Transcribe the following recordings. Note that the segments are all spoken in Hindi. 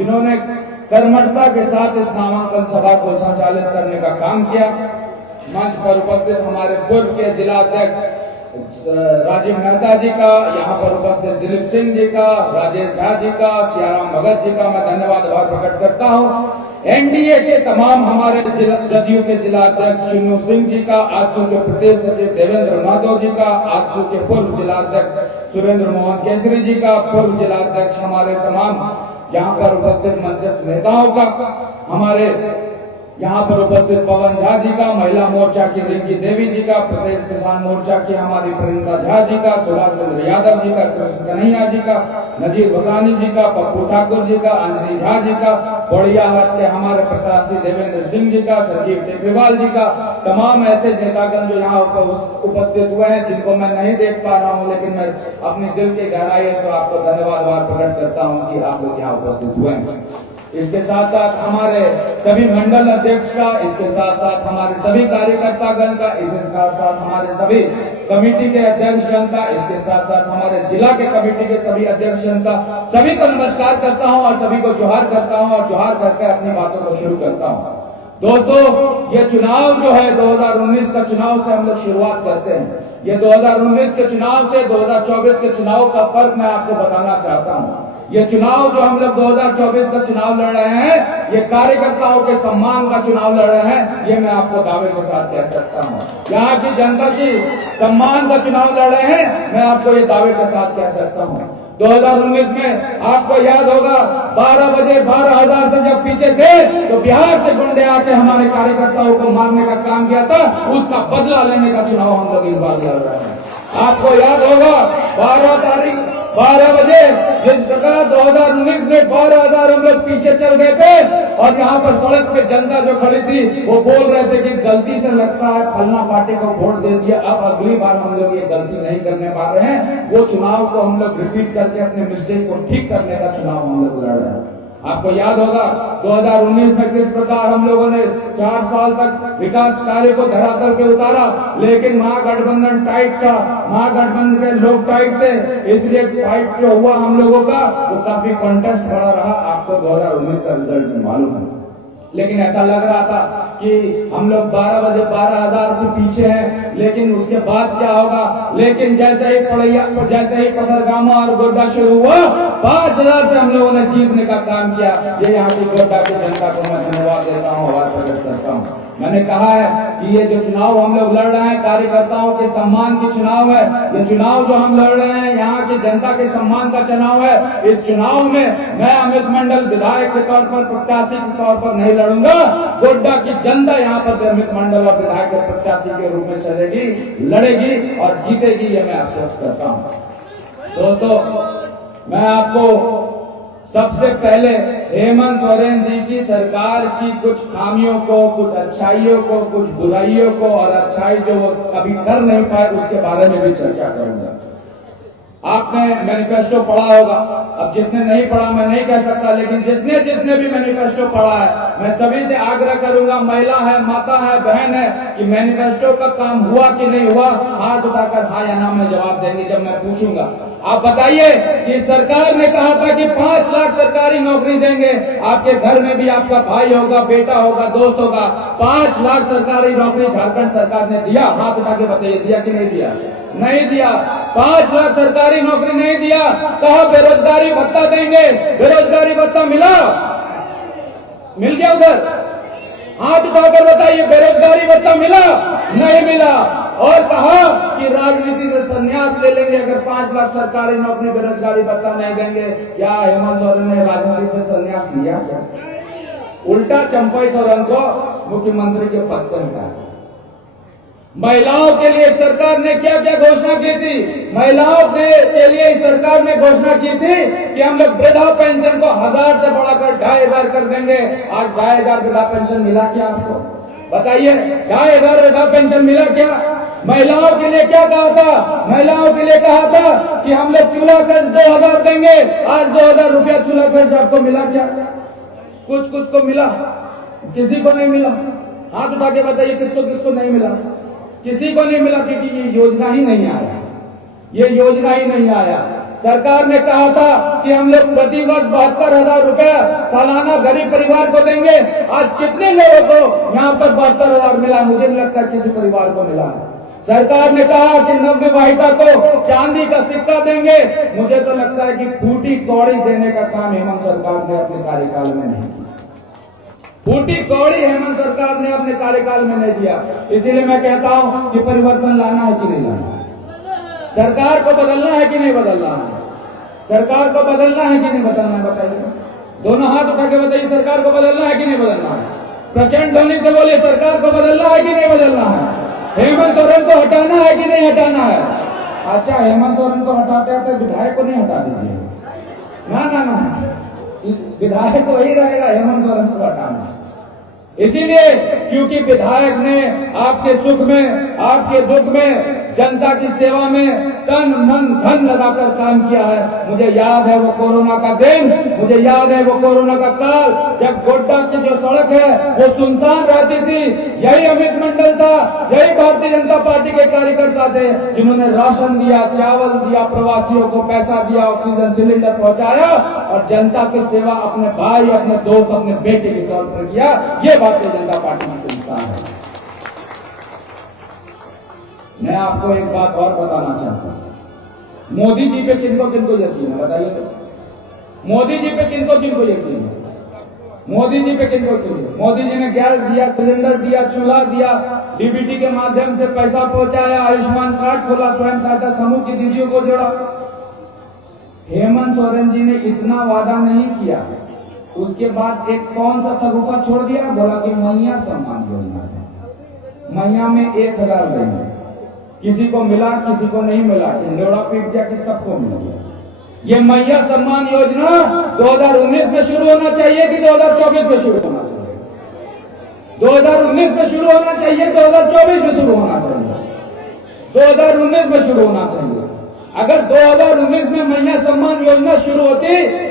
जिन्होंने कर्मठता के साथ इस नामांकन सभा को संचालित करने का काम किया। मंच पर उपस्थित हमारे पूर्व के जिला अध्यक्ष राजीव मेहता जी का, यहाँ पर उपस्थित दिलीप सिंह जी का, राजेश झा जी का, सियाराम भगत जी का मैं धन्यवाद आभार प्रकट करता हूँ। एनडीए के तमाम हमारे जदयू के जिला अध्यक्ष चिन्नू सिंह जी का, आजसू के प्रदेश सचिव देवेंद्र माधव जी का, आजसू के पूर्व जिला अध्यक्ष सुरेंद्र मोहन केसरी जी का, पूर्व जिला अध्यक्ष हमारे तमाम यहाँ पर उपस्थित मंचस्थ नेताओं का, हमारे यहाँ पर उपस्थित पवन झा जी का, महिला मोर्चा की रिंकी देवी जी का, प्रदेश किसान मोर्चा की हमारी प्रियंका झा जी का, सुभाष चंद्र यादव जी का, कृष्ण कन्हैया जी का, नजीर वसानी जी का, पप्पू ठाकुर जी का, अंजलि झा जी का, बोड़ियाहाट के हमारे प्रत्याशी देवेंद्र सिंह जी का, सचिव टेपीवाल जी का, तमाम ऐसे नेतागण जो यहाँ उपस्थित हुए हैं जिनको मैं नहीं देख पा रहा हूँ, लेकिन मैं अपनी दिल की गहराई से आपको धन्यवाद प्रकट करता हूँ कि आप लोग यहाँ उपस्थित हुए हैं। इसके साथ साथ हमारे सभी मंडल अध्यक्ष का, इसके साथ साथ हमारे सभी कार्यकर्तागण का, इसके साथ साथ हमारे सभी कमेटी के अध्यक्षगण का, इसके साथ साथ हमारे जिला के कमेटी के सभी अध्यक्षगण का, सभी को नमस्कार करता हूं और सभी को जोहार करता हूं और जोहार करके अपनी बातों को शुरू करता हूं। दोस्तों, ये चुनाव जो है 2019 का चुनाव से हम लोग शुरुआत करते हैं। ये 2019 के चुनाव से 2024 के चुनाव का फर्क मैं आपको बताना चाहता हूँ। ये चुनाव जो हम लोग 2024 का चुनाव लड़ रहे हैं, ये कार्यकर्ताओं के सम्मान का चुनाव लड़ रहे हैं, ये मैं आपको दावे के साथ कह सकता हूँ। यहाँ की जनता की सम्मान का चुनाव लड़ रहे हैं, मैं आपको ये दावे के साथ कह सकता हूँ। 2019 में आपको याद होगा 12 बजे 12,000 से जब पीछे थे तो बिहार से गुंडे आके हमारे कार्यकर्ताओं को मारने का काम किया था, उसका बदला लेने का चुनाव हम लोग इस बार लड़ रहे हैं। आपको याद होगा 12 बजे जिस प्रकार 2019 में 12,000 हम लोग पीछे चल गए थे और यहाँ पर सड़क पे जनता जो खड़ी थी वो बोल रहे थे कि गलती से लगता है फलना पार्टी को वोट दे दिया, अब अगली बार हम लोग ये गलती नहीं करने पा रहे हैं। वो चुनाव को हम लोग रिपीट करके अपने मिस्टेक को ठीक करने का चुनाव हम लोग लड़ रहे हैं। आपको याद होगा 2019 में किस प्रकार हम लोगों ने 4 साल तक विकास कार्य को धरातल पे उतारा, लेकिन महागठबंधन टाइट था, महागठबंधन के लोग टाइट थे, इसलिए फाइट जो हुआ हम लोगों का वो काफी कॉन्टेस्ट बड़ा रहा। आपको 2019 का रिजल्ट मालूम है, लेकिन ऐसा लग रहा था कि हम लोग 12 बजे 12,000 के पीछे हैं, लेकिन उसके बाद क्या होगा। लेकिन जैसे ही पथरगामा और गोड्डा शुरू हुआ 5,000 से हम लोगों ने जीतने का काम किया। ये यहाँ की गोड्डा की जनता को मैं धन्यवाद देता हूँ, आभार प्रकट करता हूँ। मैंने कहा है कि ये जो चुनाव हम लोग लड़ रहे हैं कार्यकर्ताओं के सम्मान की चुनाव है। ये चुनाव जो हम लड़ रहे हैं यहाँ की जनता के सम्मान का चुनाव है। इस चुनाव में मैं अमित मंडल विधायक के तौर पर, प्रत्याशी के तौर पर नहीं लड़ूंगा। गोड्डा की जनता यहाँ पर अमित मंडल और विधायक के प्रत्याशी के रूप में चलेगी, लड़ेगी और जीतेगी, ये मैं आश्वस्त करता हूँ। दोस्तों, मैं आपको सबसे पहले हेमंत सोरेन जी की सरकार की कुछ खामियों को, कुछ अच्छाइयों को, कुछ बुराइयों को और अच्छाई जो वो अभी कर नहीं पाए उसके बारे में भी चर्चा करूंगा। आपने मैनिफेस्टो पढ़ा होगा, अब जिसने नहीं पढ़ा मैं नहीं कह सकता, लेकिन जिसने भी मैनिफेस्टो पढ़ा है मैं सभी से आग्रह करूंगा, महिला है, माता है, बहन है, कि मैनिफेस्टो का काम हुआ कि नहीं हुआ, हाथ उठाकर हाँ या ना में जवाब देंगे जब मैं पूछूंगा। आप बताइए कि सरकार ने कहा था कि 5 लाख सरकारी नौकरी देंगे, आपके घर में भी आपका भाई होगा, बेटा होगा, दोस्त होगा, 5 लाख सरकारी नौकरी झारखंड सरकार ने दिया? हाथ उठा के बताइए, दिया कि नहीं दिया? नहीं दिया। 5 लाख सरकारी नौकरी नहीं दिया। कहा बेरोजगारी भत्ता देंगे, बेरोजगारी भत्ता मिला? मिल गया? उधर हाथ उठाकर बताइए, बेरोजगारी भत्ता मिला? नहीं मिला। और कहा कि राजनीति से संन्यास ले लेंगे अगर 5 लाख सरकारी नौकरी बेरोजगारी भत्ता नहीं देंगे। क्या हेमंत सोरेन ने राजनीति से संन्यास लिया क्या? उल्टा चंपई सोरेन को मुख्यमंत्री के पद से हटाया। महिलाओं के लिए सरकार ने क्या क्या घोषणा की थी? महिलाओं के लिए सरकार ने घोषणा की थी कि हम लोग वृद्धा पेंशन को 1000 से बढ़ाकर 2,500 कर देंगे। आज 2,500 वृद्धा पेंशन मिला क्या आपको? बताइए, 2,500 वृद्धा पेंशन मिला क्या? महिलाओं के लिए क्या कहा था? महिलाओं के लिए कहा था कि हम लोग चूल्हा खर्च 2,000 देंगे। आज 2,000 रुपया चूल्हा खर्च आपको मिला क्या? कुछ को मिला, किसी को नहीं मिला। हाथ उठा के बताइए किसको किसको नहीं मिला? किसी को नहीं मिला, क्योंकि ये योजना ही नहीं आया। ये योजना ही नहीं आया। सरकार ने कहा था कि हम लोग प्रति वर्ष 72,000 रुपया सालाना गरीब परिवार को देंगे। आज कितने लोगों को यहाँ पर 72,000 मिला? मुझे नहीं लगता किसी परिवार को मिला है। सरकार ने कहा कि नवविवाहिता को चांदी का सिक्का देंगे। मुझे तो लगता है कि फूटी कौड़ी देने का काम हेमंत सरकार ने अपने कार्यकाल में नहीं किया। फूटी कौड़ी हेमंत सरकार ने अपने कार्यकाल में नहीं दिया। इसीलिए मैं कहता हूं कि परिवर्तन लाना है कि नहीं लाना है? सरकार को बदलना है कि नहीं बदलना है? सरकार को बदलना है कि नहीं बदलना है? बताइए, दोनों हाथ उठा के बताइए, सरकार को बदलना है कि नहीं बदलना है? प्रचंड ध्वनि से बोलिए, सरकार को बदलना है कि नहीं बदलना है? हेमंत सोरेन को हटाना है कि नहीं हटाना है? अच्छा, हेमंत सोरेन को हटाते हैं तो विधायक को नहीं हटा दीजिए। ना ना ना, विधायक वही रहेगा, हेमंत सोरेन को हटाना। इसीलिए क्योंकि विधायक ने आपके सुख में, आपके दुख में, जनता की सेवा में तन मन धन लगाकर काम किया है। मुझे याद है वो कोरोना का दिन, मुझे याद है वो कोरोना का काल, जब गोड्डा की जो सड़क है वो सुनसान रहती थी। यही अमित मंडल था, यही भारतीय जनता पार्टी के कार्यकर्ता थे जिन्होंने राशन दिया, चावल दिया, प्रवासियों को पैसा दिया, ऑक्सीजन सिलेंडर पहुंचाया और जनता की सेवा अपने भाई, अपने दोस्त, अपने बेटे के तौर पर किया। ये भारतीय जनता पार्टी की संस्था है। मैं आपको एक बात और बताना चाहता हूं, मोदी जी पे किनको किनको यकीन है? बताइए तो, मोदी जी पे किनको किनको यकीन है? मोदी जी पे किनको किनको? मोदी जी ने गैस दिया, सिलेंडर दिया, चूल्हा दिया, डीबीटी के माध्यम से पैसा पहुंचाया, आयुष्मान कार्ड खोला, स्वयं सहायता समूह की दीदियों को जोड़ा। हेमंत सोरेन जी ने इतना वादा नहीं किया। उसके बाद एक कौन सा सगुफा छोड़ दिया? बोला कि मैया सम्मान योजना है, मैया में 1,000 देंगे। किसी को मिला, किसी को नहीं मिला, इंडोरा पीट दिया कि सबको मिल गया। ये मैया सम्मान योजना 2019 में शुरू होना चाहिए कि 2024 में शुरू होना चाहिए? 2019 में शुरू होना चाहिए, 2024 में शुरू होना चाहिए? 2019 में शुरू होना चाहिए। अगर 2019 में मैया सम्मान योजना शुरू होती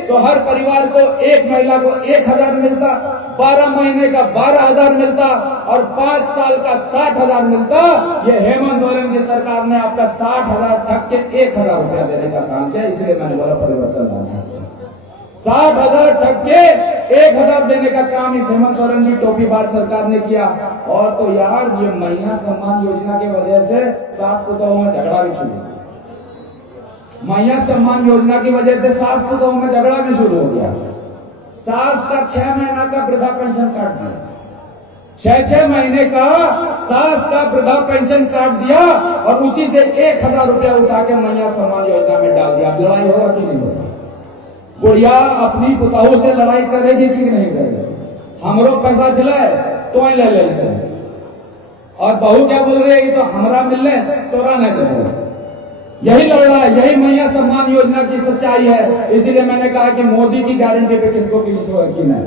तो हर परिवार को, एक महिला को 1,000 मिलता, 12 महीने का 12,000 मिलता और 5 साल का 60,000 मिलता। ये हेमंत सोरेन की सरकार ने आपका 60,000 ठग के 1,000 रुपया देने का काम किया। इसलिए मैंने बोला परिवर्तन लाना है। 60,000 ठग के 1,000 देने का काम इस हेमंत सोरेन की टोपीबाज सरकार ने किया। और तो यार, ये मैया सम्मान योजना की वजह से सास पुतों में झगड़ा भी शुरू, मैया सम्मान योजना की वजह से सास पुतों में झगड़ा भी शुरू हो गया। सास का 6 महीना का वृद्धा पेंशन काट दिया, 6 महीने का सास का वृद्धा पेंशन काट दिया और उसी से 1,000 रुपया उठा के मैया सम्मान योजना में डाल दिया। लड़ाई होगा कि नहीं होगा? बुढ़िया अपनी पुतहू से लड़ाई करेगी कि नहीं करेगी? हमरो पैसा छिलाए तो ले लेते हैं, और बहू क्या बोल रही है, तो हमरा मिलने तोरा नहीं दे। यही लड़ रहा है, यही मैया सम्मान योजना की सच्चाई है। इसीलिए मैंने कहा कि मोदी की गारंटी पे किसको किसको यकीन है?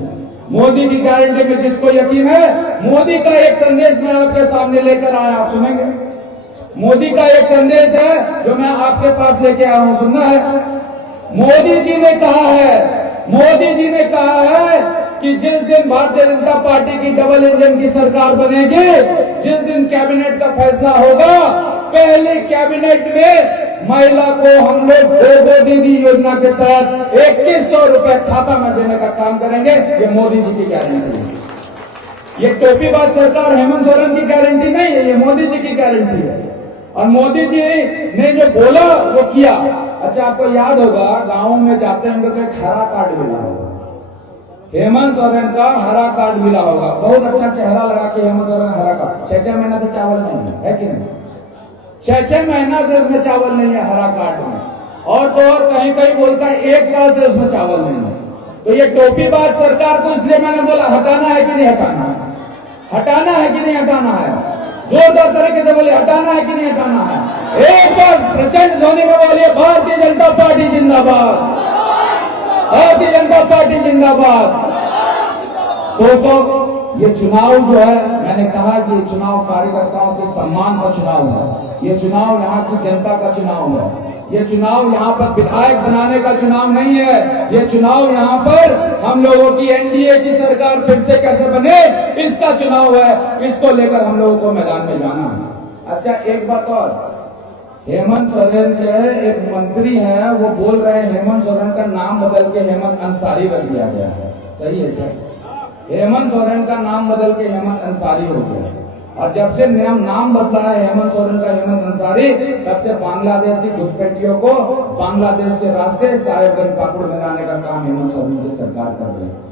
मोदी की गारंटी पे जिसको यकीन है, मोदी का एक संदेश मैं आपके सामने लेकर आया, आप सुनेंगे? मोदी का एक संदेश है जो मैं आपके पास लेके आया हूं, सुनना है? मोदी जी ने कहा है, मोदी जी ने कहा है कि जिस दिन भारतीय जनता पार्टी की डबल इंजन की सरकार बनेगी, जिस दिन कैबिनेट का फैसला होगा, पहले कैबिनेट में महिला को हम लोग 2 दीदी योजना के तहत 2100 रुपए खाता में देने का काम करेंगे। ये मोदी जी की गारंटी है। ये टोपीबाज सरकार हेमंत सोरेन की गारंटी नहीं है, ये मोदी जी की गारंटी है। और मोदी जी ने जो बोला वो किया। अच्छा, आपको याद होगा, गाँव में जाते होंगे तो एक हरा कार्ड मिला होगा, हेमंत सोरेन का हरा कार्ड मिला होगा। बहुत अच्छा चेहरा लगा कि हेमंत सोरेन हरा कार्ड, 6 महीना से चावल नहीं है कि नहीं? 6 महीना से उसमें चावल नहीं है हरा कार्ड में। और तो और कहीं कहीं बोलता है 1 साल से उसमें चावल नहीं है। तो ये टोपीबाज सरकार को इसलिए मैंने बोला हटाना है कि नहीं हटाना है? हटाना है कि नहीं हटाना है? जोरदार तरीके से बोलिए, हटाना है कि नहीं हटाना है? एक बार प्रचंड ध्वनि में बोलिए, भारतीय जनता पार्टी जिंदाबाद, भारतीय जनता पार्टी जिंदाबाद। दोस्तों, ये चुनाव जो है, मैंने कहा कि ये चुनाव कार्यकर्ताओं के सम्मान का चुनाव है। ये चुनाव यहाँ की जनता का चुनाव है। ये चुनाव यहाँ पर विधायक बनाने का चुनाव नहीं है। ये चुनाव यहाँ पर हम लोगों की एनडीए की सरकार फिर से कैसे बने, इसका चुनाव है। इसको लेकर हम लोगों को मैदान में जाना है। अच्छा, एक बात और, हेमंत सोरेन के एक मंत्री हैं, वो बोल रहे हैं हेमंत सोरेन का नाम बदल के हेमंत अंसारी रख दिया गया है। सही है क्या? हेमंत सोरेन का नाम बदल के हेमंत अंसारी हो गया। और जब से नाम बदला है हेमंत सोरेन का हेमंत अंसारी, तब से बांग्लादेशी घुसपैठियों को बांग्लादेश के रास्ते साहेबगंज पाकुड़ में लाने का काम हेमंत सोरेन की सरकार कर रही है।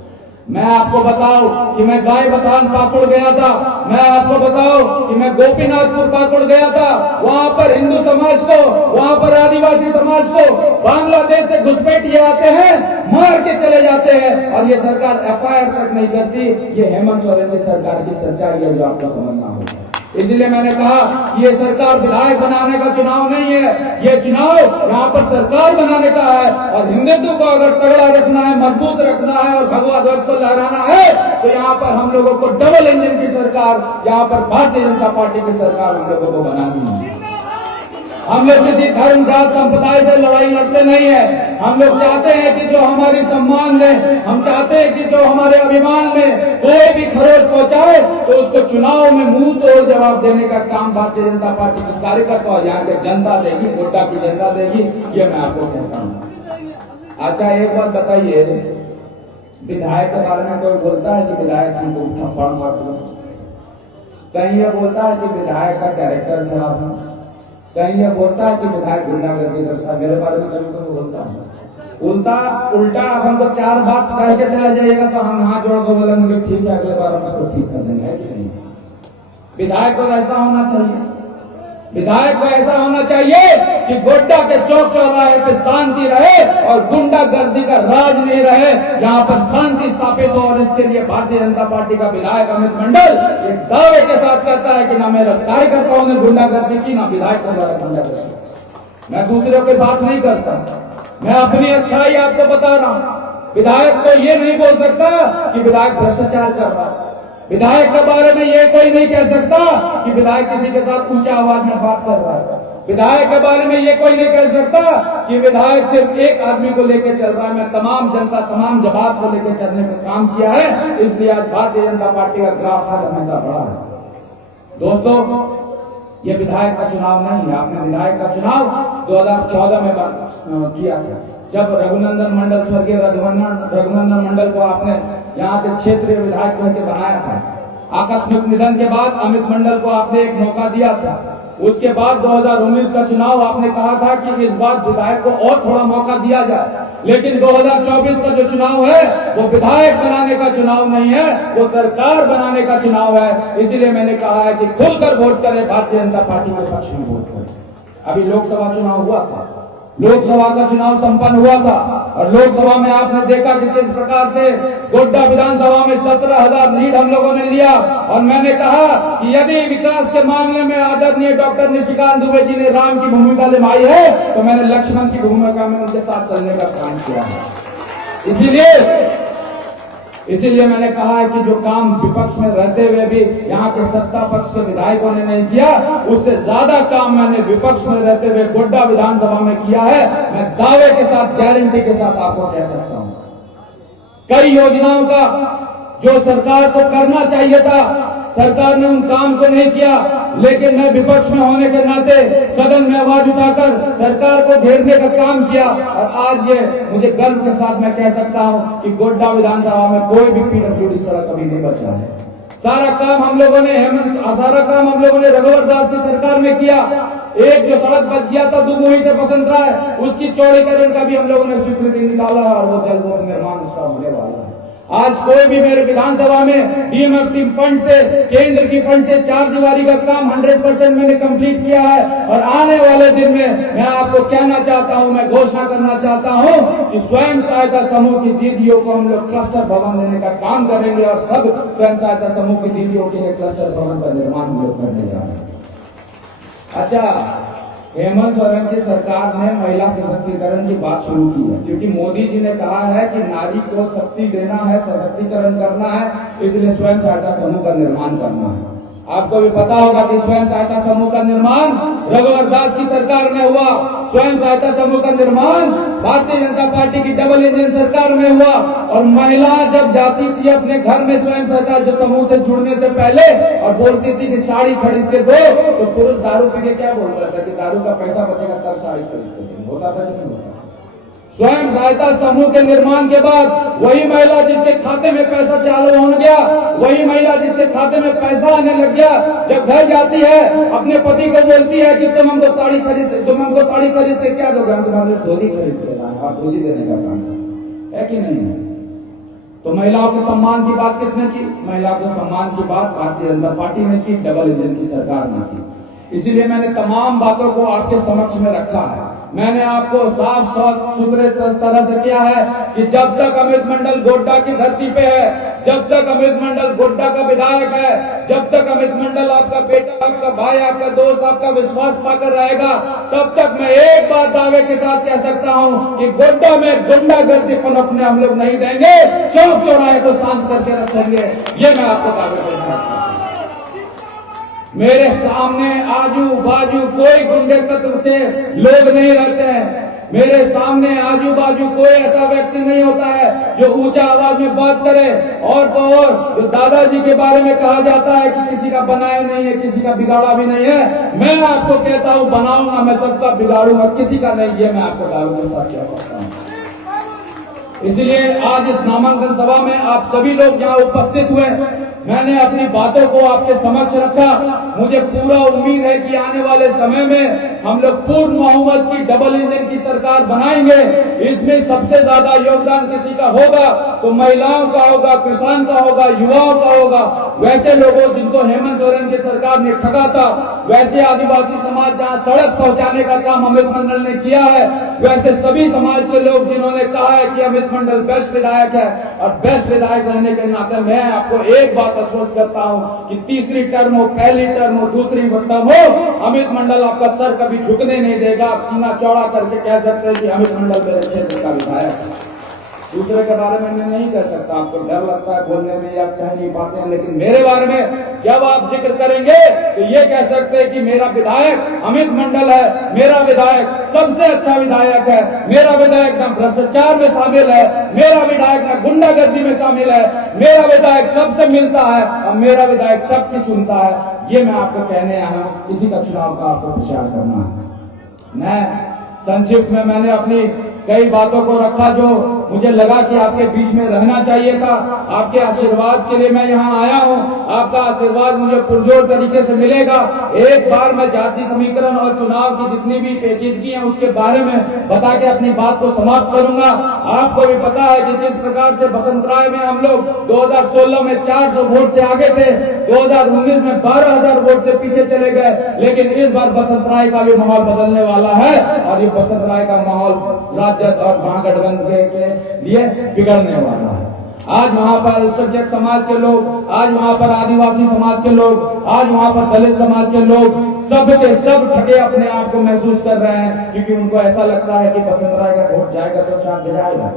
मैं आपको बताऊं कि मैं गाय बथान पाकुड़ गया था, मैं आपको बताऊं कि मैं गोपीनाथपुर पाकुड़ गया था। वहां पर हिंदू समाज को, वहां पर आदिवासी समाज को बांग्लादेश से घुसपैठिए आते हैं, मार के चले जाते हैं, और ये सरकार एफआईआर तक नहीं करती। ये हेमंत सोरेन की सरकार की सच्चाई है जो आपको समझना होगा। इसलिए मैंने कहा कि ये सरकार विधायक बनाने का चुनाव नहीं है, ये चुनाव यहाँ पर सरकार बनाने का है। और हिंदुत्व को अगर तगड़ा रखना है, मजबूत रखना है और भगवा ध्वज को लहराना है, तो यहाँ पर हम लोगों को डबल इंजन की सरकार, यहाँ पर भारतीय जनता पार्टी की सरकार हम लोगों को बनानी है। हम लोग किसी धर्म जात संप्रदाय से लड़ाई लड़ते नहीं है। हम लोग चाहते हैं कि जो हमारी सम्मान दे, हम चाहते हैं कि जो हमारे अभिमान में कोई भी खरोच पहुंचाए तो उसको चुनाव में मुंह तोड़ जवाब देने का काम भारतीय जनता पार्टी के कार्यकर्ता और यहाँ के जनता देगी, गोड्डा की जनता देगी। ये मैं आपको कहता हूँ। अच्छा एक बात बताइए, विधायक के बारे में कोई बोलता है कि विधायक हमको थप्पड़ मार दो? कहीं ये बोलता है कि विधायक का कैरेक्टर खराब है, कहीं ये बोलता है कि विधायक गुंडागर्दी करता है। मेरे बारे में कभी कोई बोलता है? उल्टा आप हमको 4 बात कह के चला जाइएगा तो हम हाथ जोड़ के बोलेंगे ठीक है, अगले बार हम उसको ठीक कर देंगे, है कि नहीं? विधायक को ऐसा होना चाहिए, विधायक को ऐसा होना चाहिए कि गोड्डा के चौक चौराहे पे शांति रहे और गुंडागर्दी का राज नहीं रहे, यहाँ पर शांति स्थापित हो। और इसके लिए भारतीय जनता पार्टी का विधायक अमित मंडल एक दावे के साथ कहता है कि ना मेरे कार्यकर्ताओं ने गुंडागर्दी की, ना विधायक के द्वारा गुंडागर्दी। मैं दूसरों की बात नहीं करता, मैं अपनी अच्छाई आपको बता रहा हूँ। विधायक को ये नहीं बोल सकता कि विधायक भ्रष्टाचार कर रहा है। विधायक के बारे में ये कोई नहीं कह सकता कि विधायक किसी के साथ ऊंचा आवाज में बात कर रहा है। विधायक के बारे में ये कोई नहीं कह सकता कि विधायक सिर्फ एक आदमी को लेकर चल रहा है। मैं तमाम जनता, तमाम जमात को लेकर चलने का काम किया है, इसलिए आज भारतीय जनता पार्टी का ग्राफ हमेशा बढ़ा है। दोस्तों, ये विधायक का चुनाव नहीं है। आपने विधायक का चुनाव 2014 में किया था, जब रघुनंदन मंडल, स्वर्गीय रघुनंदन मंडल को आपने यहाँ से क्षेत्रीय विधायक कह के बनाया था। आकस्मिक निधन के बाद अमित मंडल को आपने एक मौका दिया था। उसके बाद 2019 का चुनाव आपने कहा था कि इस बार विधायक को और थोड़ा मौका दिया जाए, लेकिन 2024 का जो चुनाव है वो विधायक बनाने का चुनाव नहीं है, वो सरकार बनाने का चुनाव है। इसीलिए मैंने कहा है कि खुलकर वोट करें, भारतीय जनता पार्टी के पक्ष में वोट करें। अभी लोकसभा चुनाव हुआ था, लोकसभा का चुनाव संपन्न हुआ था और लोकसभा में आपने देखा कि किस प्रकार से गोड्डा विधानसभा में 17,000 लीड हम लोगों ने लिया। और मैंने कहा कि यदि विकास के मामले में आदरणीय डॉक्टर निशिकांत दुबे जी ने राम की भूमिका निभाई है, तो मैंने लक्ष्मण की भूमिका में उनके साथ चलने का काम किया है। इसीलिए मैंने कहा है कि जो काम विपक्ष में रहते हुए भी यहाँ के सत्ता पक्ष के विधायकों ने नहीं किया, उससे ज्यादा काम मैंने विपक्ष में रहते हुए गोड्डा विधानसभा में किया है। मैं दावे के साथ, गारंटी के साथ आपको कह सकता हूँ। कई योजनाओं का जो सरकार को करना चाहिए था, सरकार ने उन काम को नहीं किया, लेकिन मैं विपक्ष में होने के नाते सदन में आवाज उठाकर सरकार को घेरने का काम किया। और आज ये मुझे गर्व के साथ मैं कह सकता हूं कि गोड्डा विधानसभा में कोई भी पीडब्ल्यूडी सड़क अभी नहीं बचा है। सारा काम हम लोगों ने रघुवर दास की सरकार में किया। एक जो सड़क बच गया था दुमुही से बसंतरा है, उसकी चौड़ीकरण का भी हम लोगों ने स्वीकृति निकाला है और वो जल्द निर्माण उसका होने वाला है। आज कोई भी मेरे विधानसभा में डीएमएफटी फंड से, केंद्र की फंड से 4 दीवारी का काम 100% मैंने कंप्लीट किया है। और आने वाले दिन में मैं आपको कहना चाहता हूं, मैं घोषणा करना चाहता हूं कि स्वयं सहायता समूह की दीदियों को हम लोग क्लस्टर भवन देने का काम करेंगे और सब स्वयं सहायता समूह की दीदियों के लिए क्लस्टर भवन का निर्माण हम लोग करने जा रहे हैं। अच्छा, हेमंत सोरेन की सरकार ने महिला सशक्तिकरण की बात शुरू की है, क्योंकि मोदी जी ने कहा है कि नारी को शक्ति देना है, सशक्तिकरण करना है, इसलिए स्वयं सहायता समूह का निर्माण करना है। आपको भी पता होगा कि स्वयं सहायता समूह का निर्माण रघुवर दास की सरकार में हुआ, स्वयं सहायता समूह का निर्माण भारतीय जनता पार्टी की डबल इंजन सरकार में हुआ। और महिला जब जाती थी अपने घर में स्वयं सहायता समूह से जुड़ने से पहले और बोलती थी कि साड़ी खरीद के दो, तो पुरुष दारू पी के क्या बोल रहा था कि दारू का पैसा बचेगा तब साड़ी खरीद के देंगे, होता था कि नहीं होता? स्वयं सहायता समूह के निर्माण के बाद वही महिला जिसके खाते में पैसा चालू हो गया, वही महिला जिसके खाते में पैसा आने लग गया, जब घर जाती है अपने पति को बोलती है कि तुम हमको साड़ी खरीद के क्या दोगे, हम तुम्हारे धोती खरीद के लाए, आप धोती देने का काम है कि नहीं है? तो महिलाओं के सम्मान की बात किसने की? महिलाओं के सम्मान की बात भारतीय जनता पार्टी ने की, डबल इंजन की सरकार ने की। इसीलिए मैंने तमाम बातों को आपके समक्ष में रखा है। मैंने आपको साफ सुथरे तरह से किया है कि जब तक अमित मंडल गोड्डा की धरती पे है, जब तक अमित मंडल गोड्डा का विधायक है, जब तक अमित मंडल आपका बेटा, आपका भाई, आपका दोस्त, आपका विश्वास पाकर रहेगा, तब तक मैं एक बात दावे के साथ कह सकता हूं कि गोड्डा में गुंडागर्दी पनपने हम लोग नहीं देंगे, चौक चौराहे को शांत करके रखेंगे, ये मैं आपको दावे कर सकता हूं। मेरे सामने आजू बाजू कोई गुंडे तत्व के लोग नहीं रहते हैं। मेरे सामने आजू बाजू कोई ऐसा व्यक्ति नहीं होता है जो ऊंचा आवाज में बात करे। और तो और जो दादाजी के बारे में कहा जाता है कि किसी का बनाया नहीं है, किसी का बिगाड़ा भी नहीं है, मैं आपको कहता हूं बनाऊंगा, मैं सबका बिगाड़ूंगा, किसी का नहीं। ये मैं आपको दावे के साथ कह सकता हूं। इसलिए आज इस नामांकन सभा में आप सभी लोग यहाँ उपस्थित हुए, मैंने अपनी बातों को आपके समक्ष रखा। मुझे पूरा उम्मीद है कि आने वाले समय में हम लोग पूर्ण बहुमत की डबल इंजन की सरकार बनाएंगे। इसमें सबसे ज्यादा योगदान किसी का होगा तो महिलाओं का होगा, किसान का होगा, युवाओं का होगा। वैसे लोगों जिनको हेमंत सोरेन की सरकार ने ठगा था, वैसे आदिवासी समाज जहां सड़क पहुंचाने का काम अमित मंडल ने किया है, वैसे सभी समाज के लोग जिन्होंने कहा है कि अमित मंडल बेस्ट विधायक है, और बेस्ट विधायक रहने के नाते मैं आपको एक बात आश्वस्त करता हूं कि तीसरी टर्म हो, पहली टर्म हो, दूसरी टर्म हो, अमित मंडल आपका सर कभी झुकने नहीं देगा। आप सीना चौड़ा करके कह सकते हैं कि अमित मंडल मेरे क्षेत्र का विधायक है। दूसरे के बारे में मैं नहीं कह सकता, आपको डर लगता है बोलने में या कह नहीं पाते हैं, लेकिन मेरे बारे में जब आप जिक्र करेंगे तो ये कह सकते हैं कि मेरा विधायक अमित मंडल है, मेरा विधायक सबसे अच्छा विधायक है, मेरा विधायक न भ्रष्टाचार में शामिल है, मेरा विधायक न गुंडागर्दी में शामिल है, मेरा विधायक सबसे मिलता है और मेरा विधायक सबकी सुनता है। ये मैं आपको कहने आया हूं, इसी का चुनाव का आपको प्रचार करना है। मैं संक्षिप्त में मैंने अपनी कई बातों को रखा जो मुझे लगा कि आपके बीच में रहना चाहिए था। आपके आशीर्वाद के लिए मैं यहाँ आया हूँ, आपका आशीर्वाद मुझे पुरजोर तरीके से मिलेगा। एक बार मैं जाति समीकरण और चुनाव की जितनी भी पेचीदगी है उसके बारे में बता के अपनी बात को समाप्त करूंगा। आपको भी पता है कि किस प्रकार से बसंतराय में हम लोग 2016 में 400 वोट से आगे थे, 2019 में 12,000 वोट से पीछे चले गए, लेकिन इस बार बसंतराय का भी माहौल बदलने वाला है और ये बसंतराय का माहौल राज्य और महागठबंधन के लिए बिगड़ने वाला है। आज वहां पर अल्पसंख्यक समाज के लोग, आज वहां पर आदिवासी समाज के लोग, आज वहां पर दलित समाज के लोग सब के सब ठगे अपने आप को महसूस कर रहे हैं, क्योंकि उनको ऐसा लगता है कि बसंतराय का वोट जाएगा तो शांत जाएगा।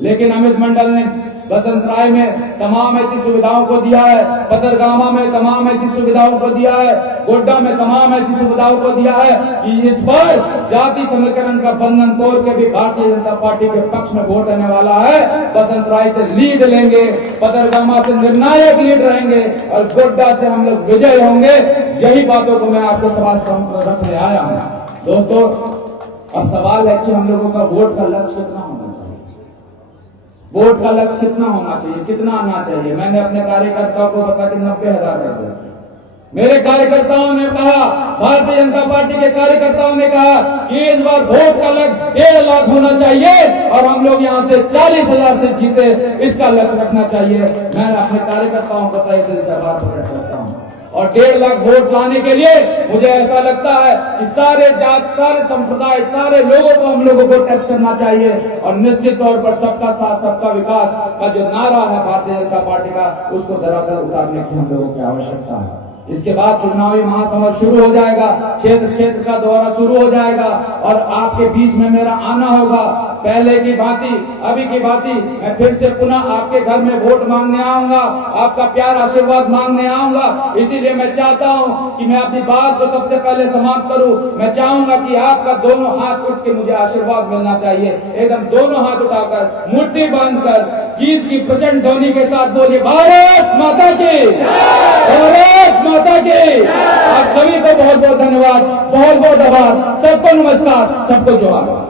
लेकिन अमित मंडल ने बसंतराय में तमाम ऐसी सुविधाओं को दिया है, पतरगामा में तमाम ऐसी सुविधाओं को दिया है, गोड्डा में तमाम ऐसी सुविधाओं को दिया है कि इस पर जाति समीकरण का बंधन तोड़ के भी भारतीय जनता पार्टी के पक्ष में वोट आने वाला है। बसंतराय से लीड लेंगे, पतरगामा से निर्णायक लीड रहेंगे और गोड्डा से हम लोग विजय होंगे। यही बातों को मैं आपके समाज रखने आया हूँ। दोस्तों, अब सवाल है कि हम लोगों का वोट का लक्ष्य कितना होना चाहिए, वोट का लक्ष्य कितना होना चाहिए, कितना आना चाहिए। मैंने अपने कार्यकर्ताओं को बता के 90,000 कर दिया। मेरे कार्यकर्ताओं ने कहा, भारतीय जनता पार्टी के कार्यकर्ताओं ने कहा कि इस बार वोट का लक्ष्य 1.5 लाख होना चाहिए और हम लोग यहाँ से 40,000 से जीते, इसका लक्ष्य रखना चाहिए। मैं अपने कार्यकर्ताओं को तय दिल से आभार प्रकट करता हूँ। और 1.5 लाख वोट लाने के लिए मुझे ऐसा लगता है कि सारे जात, सारे संप्रदाय, सारे लोगों को हम लोगों को टच करना चाहिए और निश्चित तौर पर सबका साथ सबका विकास का जो नारा है भारतीय जनता पार्टी का, उसको धरातल उतारने की हम लोगों की आवश्यकता है। इसके बाद चुनावी महासमर शुरू हो जाएगा, क्षेत्र क्षेत्र का दौरा शुरू हो जाएगा और आपके बीच में मेरा आना होगा। पहले की भांति अभी की भांति मैं फिर से पुनः आपके घर में वोट मांगने आऊंगा, आपका प्यार आशीर्वाद मांगने आऊंगा। इसीलिए मैं चाहता हूं कि मैं अपनी बात को सबसे पहले समाप्त करूं। मैं चाहूंगा कि आपका दोनों हाथ उठ के मुझे आशीर्वाद मिलना चाहिए, एकदम दोनों हाथ उठाकर मुट्ठी बांधकर जीत की प्रचंड ध्वनि के साथ बोलिए भारत माता की, भारत माता की। आप सभी को बहुत बहुत धन्यवाद, बहुत बहुत आभार, सबको नमस्कार, सबको जोहार।